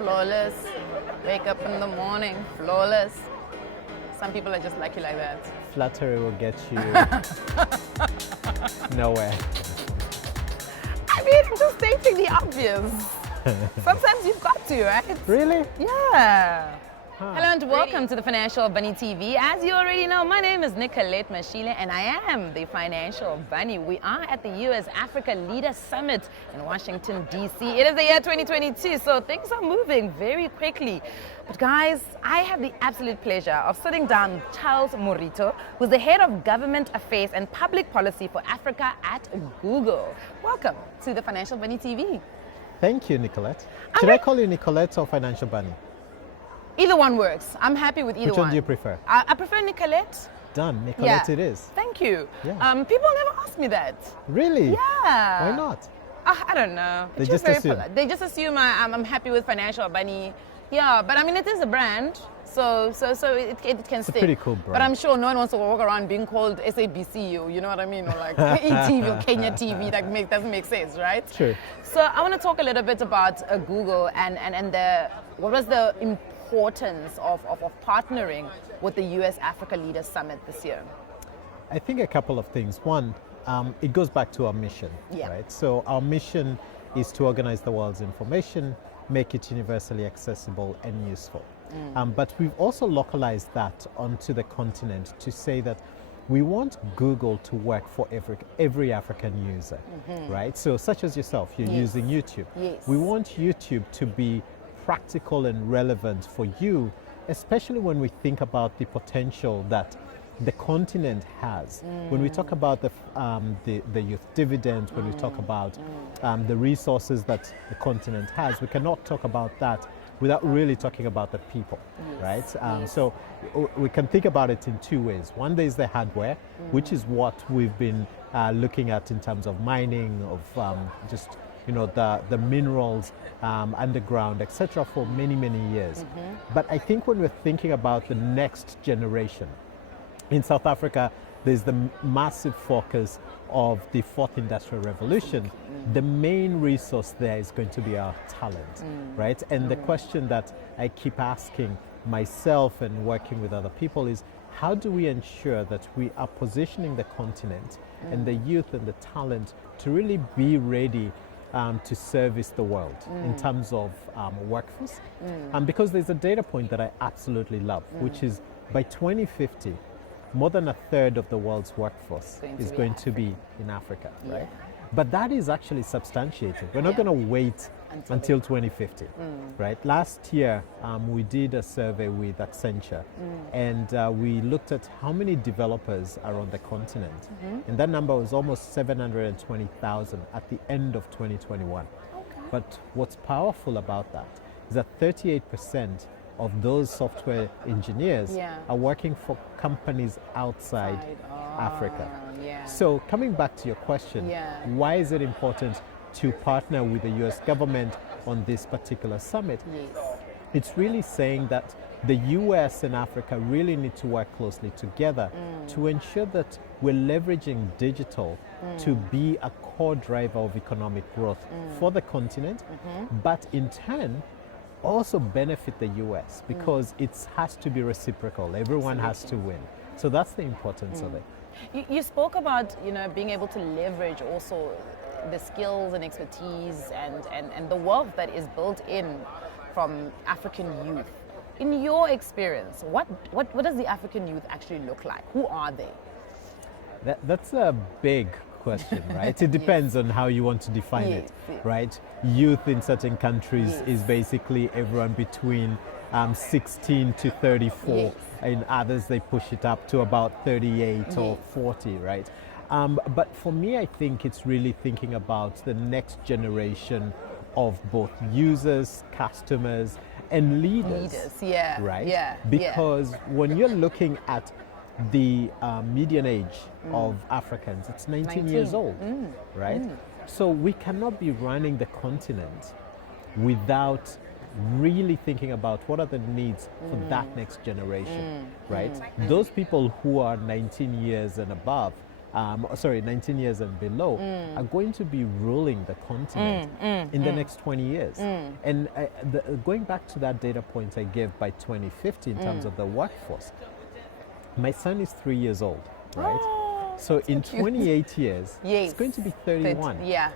flawless. Wake up in the morning, flawless. Some people are just lucky like that. Flattery will get you nowhere. I mean, I'm just stating the obvious. Sometimes you've got to, right? Really? Yeah. Hello and welcome to the Financial Bunny TV. As you already know, my name is Nicolette Mashile and I am the Financial Bunny. We are at the US Africa Leader Summit in Washington, D.C. It is the year 2022, so things are moving very quickly. But guys, I have the absolute pleasure of sitting down with Charles Murito, who's the Head of Government Affairs and Public Policy for Africa at Google. Welcome to the Financial Bunny TV. Thank you, Nicolette. Should I call you Nicolette or Financial Bunny? Either one works. I'm happy with either one. Which one do you prefer? I prefer Nicolette. Done. Nicolette it is. Thank you. Yeah. People never ask me that. Really? Yeah. Why not? I don't know. They It's just very assume. polite. They just assume I'm happy with Financial Bunny. Yeah, but I mean, it is a brand, so it can stay. It's a pretty cool brand. But I'm sure no one wants to walk around being called SABC, or you know what I mean, or like ETV or Kenya TV. That doesn't make sense, right? True. So I want to talk a little bit about Google and what was the importance of partnering with the US Africa Leaders Summit this year? I think a couple of things. One, it goes back to our mission, right? So our mission is to organize the world's information, make it universally accessible and useful. But we've also localized that onto the continent to say that we want Google to work for every African user, right? So such as yourself, you're using YouTube. Yes. We want YouTube to be practical and relevant for you, especially when we think about the potential that the continent has. When we talk about the youth dividend, when we talk about the resources that the continent has, we cannot talk about that without really talking about the people, right? So we can think about it in two ways. One, there is the hardware, which is what we've been looking at in terms of mining, of just the minerals underground, etc., for many years. But I think when we're thinking about the next generation, in South Africa, there's the massive focus of the fourth industrial revolution. The main resource there is going to be our talent, right? And the question that I keep asking myself and working with other people is, how do we ensure that we are positioning the continent and the youth and the talent to really be ready to service the world in terms of workforce? Because there's a data point that I absolutely love, which is by 2050, more than a third of the world's workforce is going to be in Africa, right? But that is actually substantiated. We're not going to wait until 2050, right? Last year, we did a survey with Accenture, and we looked at how many developers are on the continent. And that number was almost 720,000 at the end of 2021. But what's powerful about that is that 38% of those software engineers are working for companies outside Africa. So coming back to your question, why is it important to partner with the US government on this particular summit? It's really saying that the US and Africa really need to work closely together to ensure that we're leveraging digital to be a core driver of economic growth for the continent, but in turn also benefit the US because it has to be reciprocal. Everyone has to win. So that's the importance of it. You spoke about being able to leverage also the skills and expertise and the wealth that is built in from African youth. In your experience, what does the African youth actually look like? Who are they? That's a big question, right? It depends on how you want to define it, right? Youth in certain countries is basically everyone between 16 to 34. In others, they push it up to about 38 or 40, right? But for me, I think it's really thinking about the next generation of both users, customers, and leaders. Right? Because when you're looking at the median age of Africans, it's 19 years old, right? So we cannot be running the continent without really thinking about what are the needs for that next generation, right? Those people who are 19 years and above 19 years and below, are going to be ruling the continent in the next 20 years. And going back to that data point I gave by 2050 in terms of the workforce, my son is 3 years old, right? Oh, so in 28 years, yes. it's going to be 31. Yeah.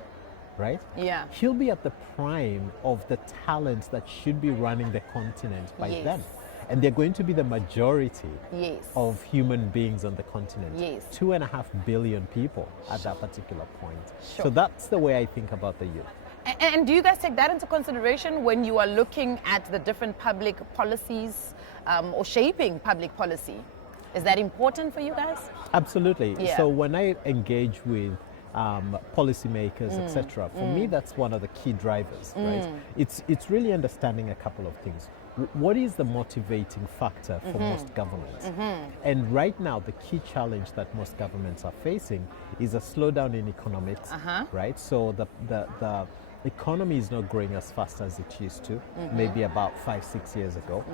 Right? Yeah. He'll be at the prime of the talents that should be running the continent by Yes. then. And they're going to be the majority Yes. of human beings on the continent. Yes. 2.5 billion people at that particular point. Sure. So that's the way I think about the youth. And do you guys take that into consideration when you are looking at the different public policies or shaping public policy? Is that important for you guys? Absolutely. Yeah. So when I engage with policymakers, etc., for me, that's one of the key drivers, right? It's really understanding a couple of things. What is the motivating factor for most governments? And right now, the key challenge that most governments are facing is a slowdown in economics, right? So the economy is not growing as fast as it used to, maybe about 5-6 years ago.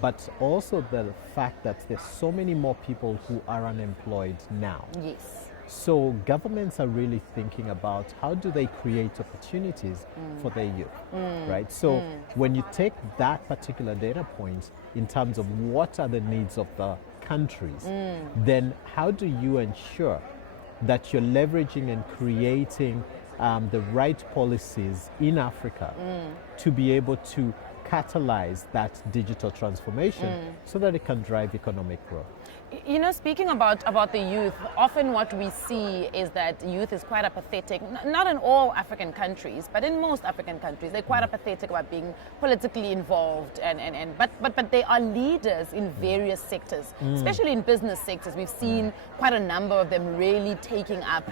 But also the fact that there's so many more people who are unemployed now. Yes. So governments are really thinking about how do they create opportunities for their youth, right? So when you take that particular data point in terms of what are the needs of the countries, then how do you ensure that you're leveraging and creating the right policies in Africa to be able to catalyze that digital transformation so that it can drive economic growth? You know, speaking about the youth, often what we see is that youth is quite apathetic, not in all African countries, but in most African countries, they're quite apathetic about being politically involved, but they are leaders in various sectors, especially in business sectors. We've seen quite a number of them really taking up,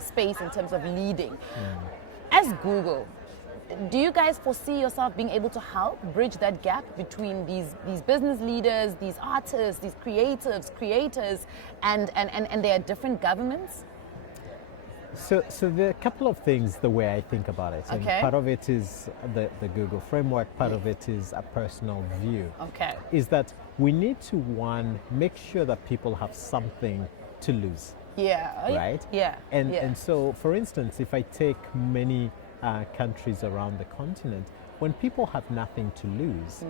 space in terms of leading. As Google, do you guys foresee yourself being able to help bridge that gap between these business leaders, these artists, these creators, and their different governments? So there are a couple of things the way I think about it. And Okay. part of it is the Google framework, part of it is a personal view. Okay. Is that we need to, one, make sure that people have something to lose, Yeah. right? Yeah. And so, for instance, if I take many countries around the continent, when people have nothing to lose,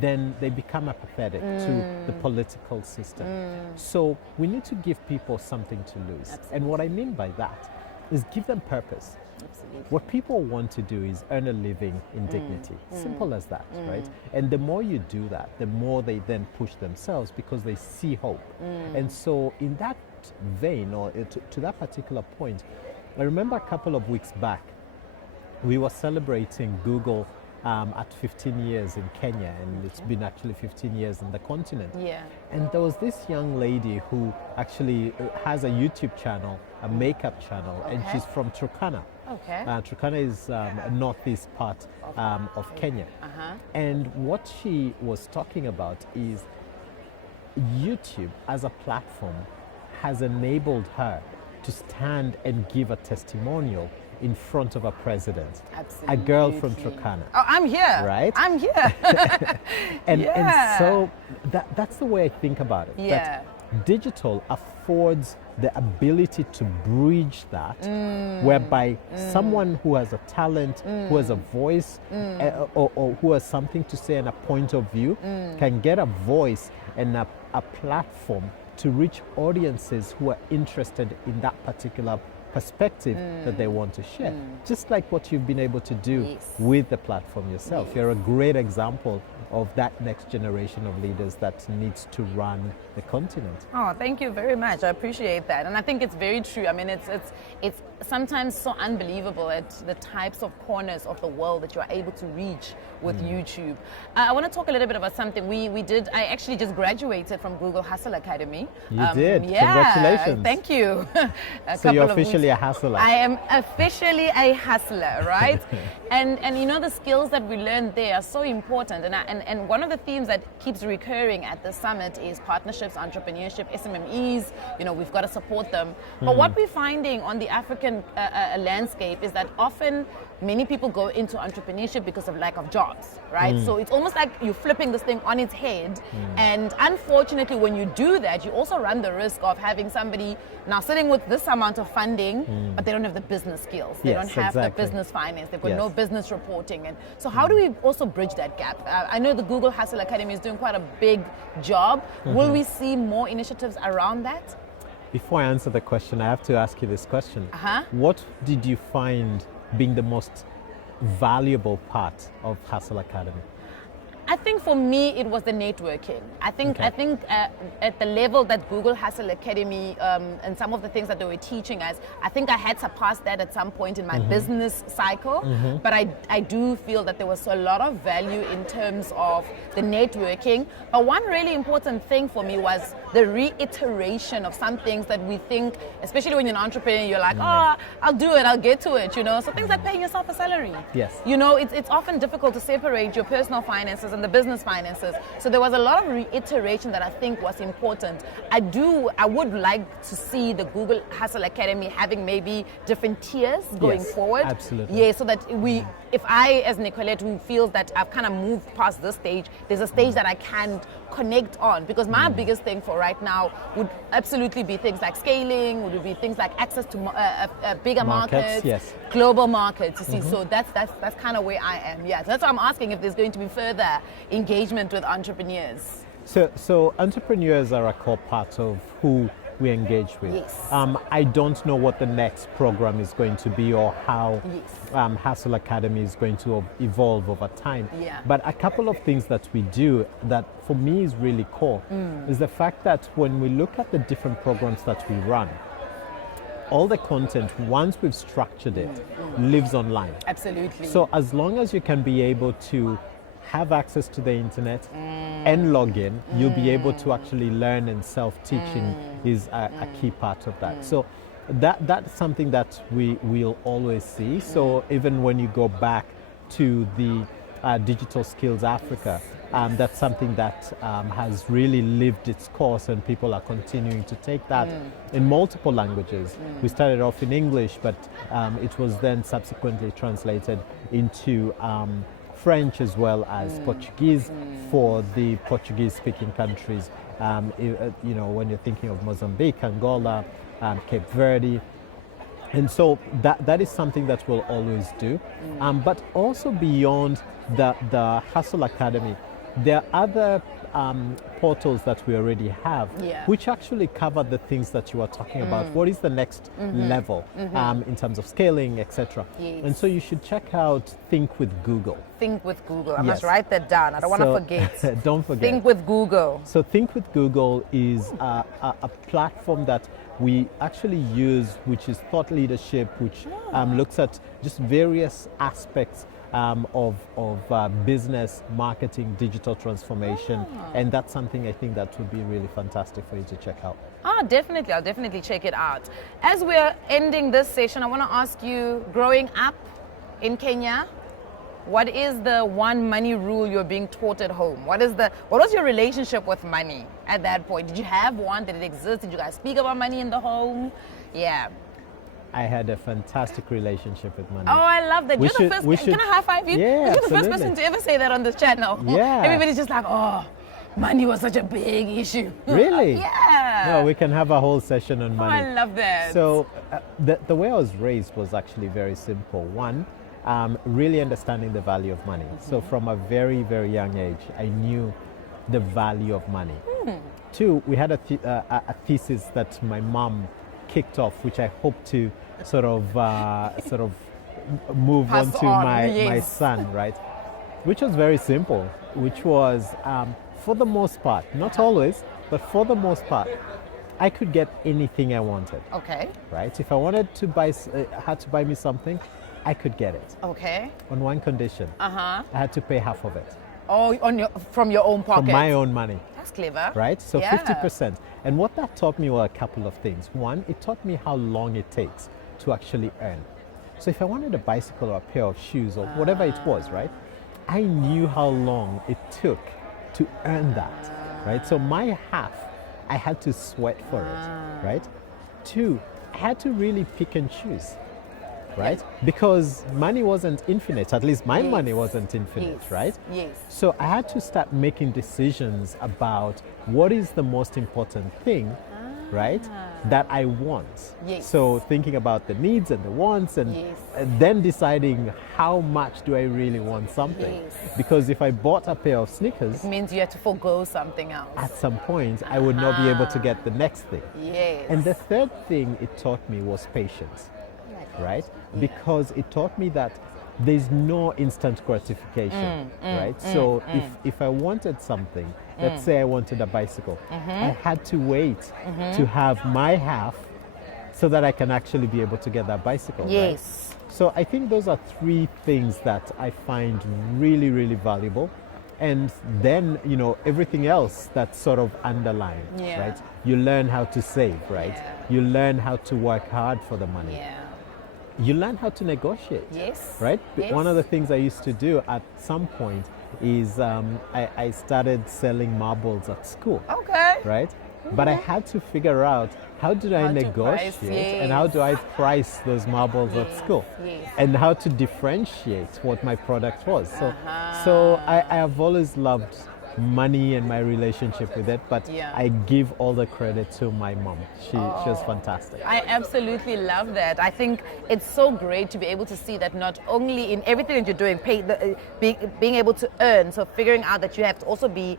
then they become apathetic to the political system. So we need to give people something to lose. Absolutely. And what I mean by that is give them purpose. Absolutely. What people want to do is earn a living in dignity. Simple as that, right? And the more you do that, the more they then push themselves because they see hope. And so in that vein, or to that particular point, I remember a couple of weeks back, we were celebrating Google at 15 years in Kenya, and it's been actually 15 years in the continent. Yeah. And there was this young lady who actually has a YouTube channel, a makeup channel, and Okay. she's from Turkana. Okay. Turkana is a northeast part of Kenya. And what she was talking about is YouTube as a platform has enabled her to stand and give a testimonial in front of a president, Absolutely. a girl from Turkana. Oh, I'm here. Right? I'm here. And Yeah. so that's the way I think about it. Yeah. That digital affords the ability to bridge that, whereby someone who has a talent, who has a voice, or who has something to say and a point of view, can get a voice and a platform to reach audiences who are interested in that particular perspective that they want to share. Just like what you've been able to do Yes. with the platform yourself. Yes. You're a great example of that next generation of leaders that needs to run the continent. Oh, thank you very much. I appreciate that, and I think it's very true. I mean, it's sometimes so unbelievable at the types of corners of the world that you are able to reach with YouTube. I want to talk a little bit about something we did. I actually just graduated from Google Hustle Academy. You did. Yeah, Congratulations. Thank you. So you're officially a hustler. I am officially a hustler, right? and the skills that we learned there are so important. And one of the themes that keeps recurring at the summit is partnerships, entrepreneurship, SMMEs. We've got to support them. But what we're finding on the African landscape is that often many people go into entrepreneurship because of lack of jobs, right? So it's almost like you're flipping this thing on its head. And unfortunately, when you do that, you also run the risk of having somebody now sitting with this amount of funding, but they don't have the business skills. They don't have the business finance. They've got no business reporting. And so how do we also bridge that gap? I know the Google Hustle Academy is doing quite a big job. Will we see more initiatives around that? Before I answer the question, I have to ask you this question. What did you find being the most valuable part of Hustle Academy? I think for me it was the networking. I think at the level that Google Hustle Academy and some of the things that they were teaching us, I think I had surpassed that at some point in my business cycle. But I do feel that there was a lot of value in terms of the networking. But one really important thing for me was the reiteration of some things that we think, especially when you're an entrepreneur, you're like, oh, I'll do it, I'll get to it, you know. So things like paying yourself a salary. Yes. You know, it's often difficult to separate your personal finances and the business finances. So there was a lot of reiteration that I think was important. I would like to see the Google Hustle Academy having maybe different tiers going forward. Absolutely. Yeah, so that if I, as Nicolette, who feels that I've kind of moved past this stage, there's a stage that I can connect on. Because my biggest thing for right now would absolutely be things like scaling, would be things like access to bigger markets, global markets, you see. So that's kind of where I am. Yeah, so that's why I'm asking if there's going to be further engagement with entrepreneurs. So entrepreneurs are a core part of who we engage with. Yes. I don't know what the next program is going to be or how Hustle Academy is going to evolve over time. Yeah. But a couple of things that we do that for me is really core is the fact that when we look at the different programs that we run, all the content, once we've structured it, lives online. Absolutely. So as long as you can be able to have access to the internet and log in, you'll be able to actually learn, and self-teaching is a key part of that. So that's something that we will always see. So even when you go back to the Digital Skills Africa, that's something that has really lived its course, and people are continuing to take that in multiple languages. We started off in English, but it was then subsequently translated into French as well as Portuguese for the Portuguese-speaking countries. You know, when you're thinking of Mozambique, Angola, Cape Verde. And so that is something that we'll always do. But also beyond the Hustle Academy, there are other portals that we already have, which actually cover the things that you are talking about. What is the next level in terms of scaling, etc. And so you should check out Think with Google. Think with Google. I must write that down. I don't want to forget. Don't forget. Think with Google. So Think with Google is a platform that we actually use, which is thought leadership, which looks at just various aspects of business, marketing, digital transformation, and that's something I think that would be really fantastic for you to check out. Oh, definitely. I'll definitely check it out. As we're ending this session, I want to ask you, growing up in Kenya, what is the one money rule you're being taught at home? What was your relationship with money at that point? Did you have one? Did it exist? Did you guys speak about money in the home? Yeah. I had a fantastic relationship with money. Oh, I love that. You're the first. Can I high five you? Yeah, you're the first person to ever say that on this channel. Yeah. Everybody's just like, oh, money was such a big issue. Really? Yeah. No, we can have a whole session on money. Oh, I love that. So the way I was raised was actually very simple. One, really understanding the value of money. So from a very, very young age, I knew the value of money. Two, we had a thesis that my mom kicked off, which I hope to sort of move on to my son, right? Which was very simple, which was for the most part, not always, but for the most part, I could get anything I wanted. Okay. Right? If I wanted to had to buy me something, I could get it. Okay. On one condition. I had to pay half of it. Oh, from your own pocket? From my own money. That's clever. Right? So 50%. And what that taught me were a couple of things. One, it taught me how long it takes to actually earn. So if I wanted a bicycle or a pair of shoes or whatever it was, right? I knew how long it took to earn that, right? So my half, I had to sweat for it, right? Two, I had to really pick and choose. right? Yes. Because money wasn't infinite, at least my Yes. money wasn't infinite, Yes. right? Yes. So I had to start making decisions about what is the most important thing, right, that I want. Yes. So thinking about the needs and the wants, and Yes. then deciding how much do I really want something. Yes. Because if I bought a pair of sneakers, It means you have to forego something else. at some point I would not be able to get the next thing. Yes. And the third thing it taught me was patience, right? Because it taught me that there's no instant gratification, right? So if I wanted something, let's say I wanted a bicycle, I had to wait to have my half so that I can actually be able to get that bicycle, right? Yes. So I think those are three things that I find really, really valuable. And then, you know, everything else that's sort of underlined, Yeah. right? You learn how to save, right? Yeah. You learn how to work hard for the money. Yeah. You learn how to negotiate, Yes. right? Yes. One of the things I used to do at some point is I started selling marbles at school, Okay. right? But I had to figure out how did I How to negotiate price, and how yes. do I price those marbles at Yes, school, yes. and how to differentiate what my product was. So I have always loved money and my relationship with it, but Yeah. I give all the credit to my mom. She was fantastic. I absolutely love that. I think it's so great to be able to see that not only in everything that you're doing, being able to earn, so figuring out that you have to also be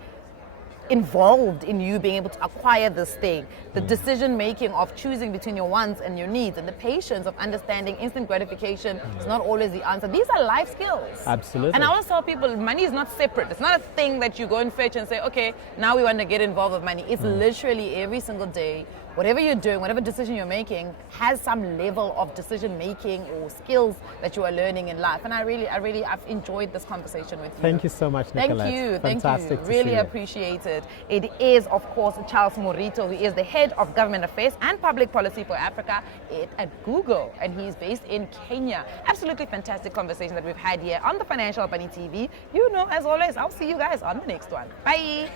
involved in you being able to acquire this thing, the decision making of choosing between your wants and your needs, and the patience of understanding instant gratification is not always the answer. These are life skills. Absolutely. And I always tell people, money is not separate. It's not a thing that you go and fetch and say, okay, now we want to get involved with money. It's literally every single day, whatever you're doing, whatever decision you're making, has some level of decision making or skills that you are learning in life. And I've enjoyed this conversation with you. Thank you so much, Nicolette. Thank you. Fantastic to Really see you. appreciate it. It is, of course, Charles Murito, who is the head of government affairs and public policy for Africa at Google, and he's based in Kenya. Absolutely fantastic conversation that we've had here on the Financial Bunny TV. You know, as always, I'll see you guys on the next one. Bye.